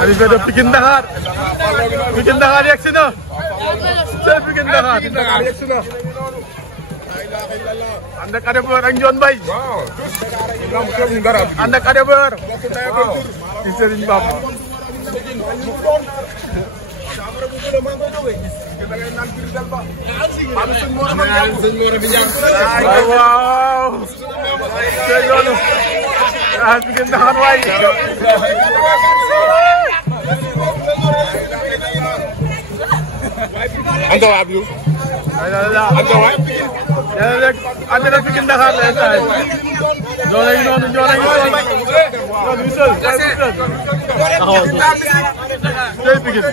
arrivé de Pikine Dakar Pikine Dakar yegsi na c'est Pikine Dakar yegsi na ànd ak Adébeur ak Ndione Mbaye ànd ak Adébeur ci Serigne Bamba waaw c'est loolu ah Pikine Dakar waay anta waa Abdou anta waay rek ante na Pikine Dakar la tay ñoo ngi noonu Wissel tey Pikine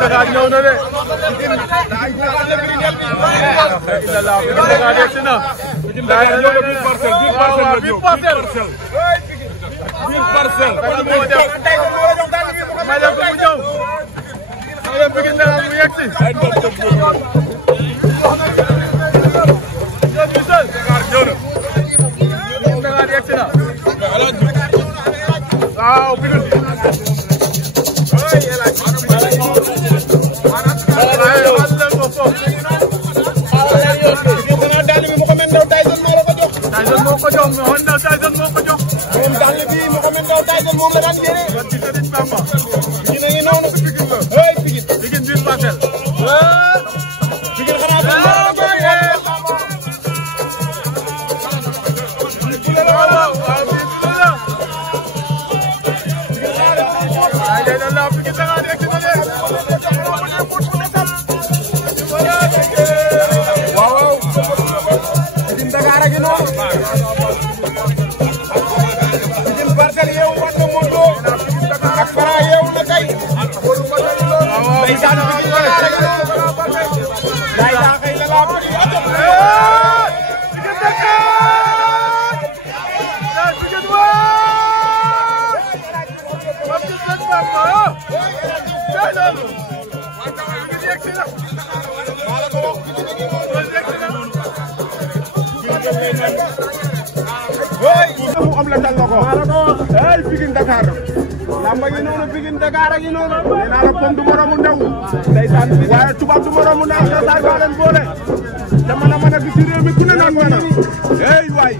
Dakar ñëw na de Dakar yegsi na biir parcelle ma dem ko mu ñëw ma dem Pikine Dakar mu yegsi Wissel Dakar ñëw na Dakar yegsi na waaw Pikine Tyson moo ko jox Tyson moo ko jox dàll bi Mohamed Ndao Tyson moom la daan ñëwee ci Serigne Bamba Pikine a ngi noonu Pikine biir Parcelles Pikine xanaa hey Pikine Dakar lamba gi noonu Pikine Dakar a ngi noonu nee naa la pom du moromu ndaw ndeysaan waaye tubaab du moromu ndaw sa saay baa leen boole te mën a fi ci réew mi ku ne naan mën a hey waay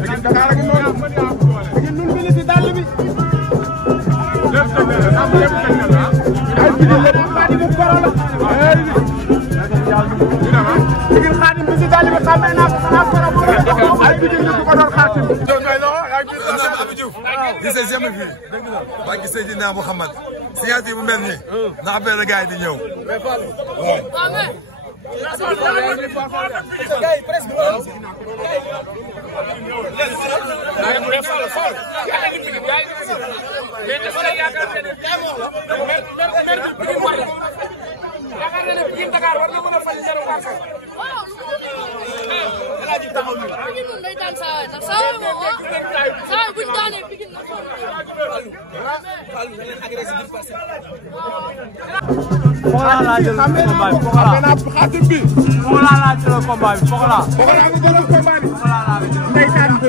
Pikine Dakar a ngi noonu Pikine nun bi ci dàll bi lépp ay Pikine lépp Xaadim bu koro la hey Pikine Xaadim bi ci dàll bi xamee naa ko xanaa koro bu ay Pikine ñu ko doon Xaadim di sa jamais vu ba gi Seydina Mouhamad signature bu mel nii na affaire gars yi di ñëw Pokola laa jël combat bi Pokola xaatim bi Pokola laa jël combat bi Pokola Pokola nga jël combat bi Pokola laa jël ndeysaan bi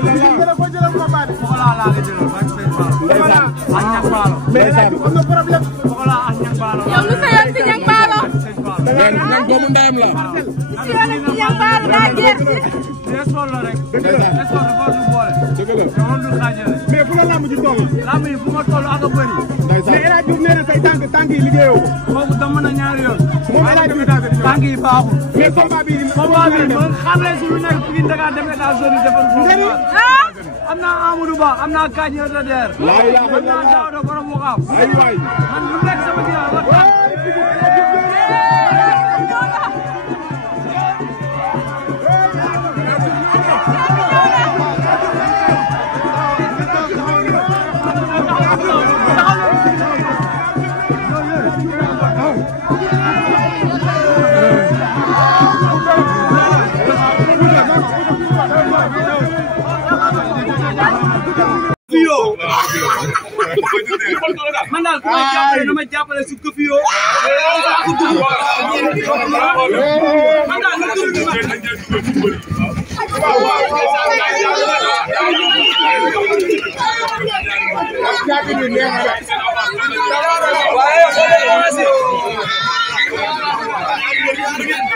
la ko jël combat bi Pokola laa jël ak Sëñ Fall ak Ñang Baalo mais am na problème Pokola ak Ñang Baalo yow lu sa yoon ci Ñang Baalo Ñang doomu ndeyam la ci yoon ci Ñang Baalo daa jeex sport la rek sport dafa du boole dëgg la on du xaajale mais fu la lamb ji toll lamb yi fu ma toll ak a bëri mais El Hadj Diouf nee na say tànk yi liggéeyoo kooku dama na ñaari yoon moom El Hadj Diouf tànk yi baaxul mais combat bi man xam leen si lu nekk Pikine Dakar dem États-Unis defal am naa Amadou Ba am naa Kañ Retader am naa Daouda borom Wakaam man lu nekk sama ginnaaw man daal ku may jàppale na ma jàppale su ko fiyoo man daal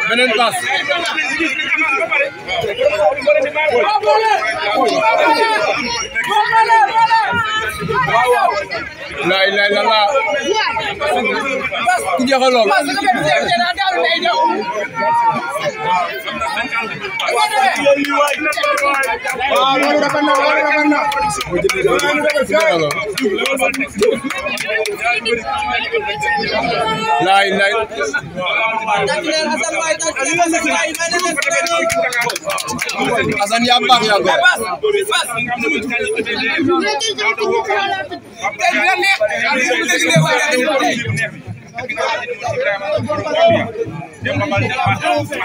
beneen pass la ilaha illallah ku jeexal lool la ilaha Assane yaa baax yaa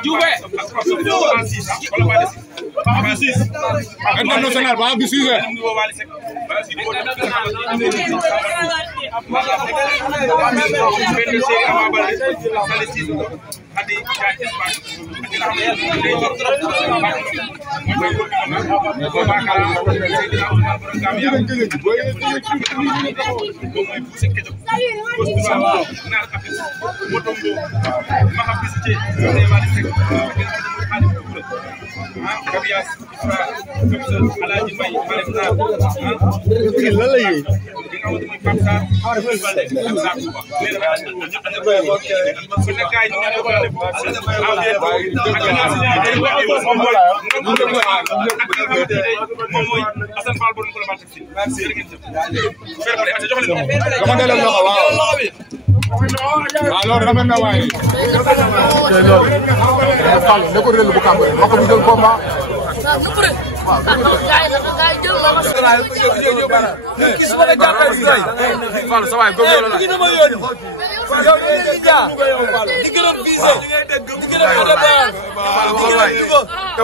gore international ba bi suisse alors rafet na waay Fall ne ko relu bu kamb mako bi jël combat Fall sa waay gogo la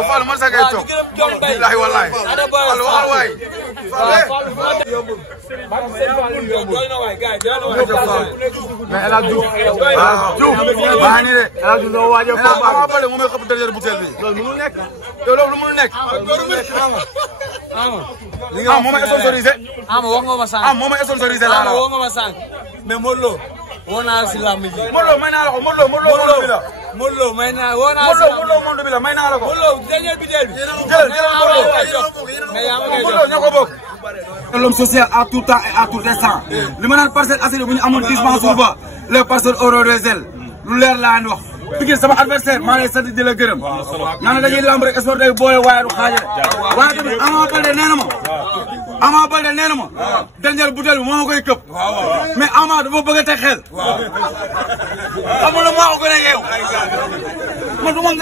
Fall man sa ngay tok billahi wallahi wallahi mais El Hadj Diouf baax na de El Hadj Diouf doo waajal combat bi bale moom mooy xëpp dernière bouteille bi loolu mënul nekk loolu lu mënul nekk moom mooy sponsorisé wax nga ma sànq moom mooy sponsorisé la wax nga ma sànq mais Modou Lo woo naa si lamb ji Modou Lo may naa la ko Modou Lo bi la Modou Lo may naa woo naa si Modou Lo monde bi la may naa la ko Modou Lo dernière bouteille bi jël mais yaa ma koy Modou Lo ñoo ko bokk l'homme social à tout temps et à tout instant li ma naan Parcelles Assainies bu ñu amoon 10 Mansour Ba les personnes auront des ailes lu leer laa wax Pikine sama adversaire maa lay sant di la gërëm naan dañuy lamb rek sport day boole waaye du xaajale waaye tamit Ama Baldé nee na ma dernière bouteille bi moo ma koy këpp mais Ama dafa bëgg a teg xel amul maa ko gën a yeew man du ma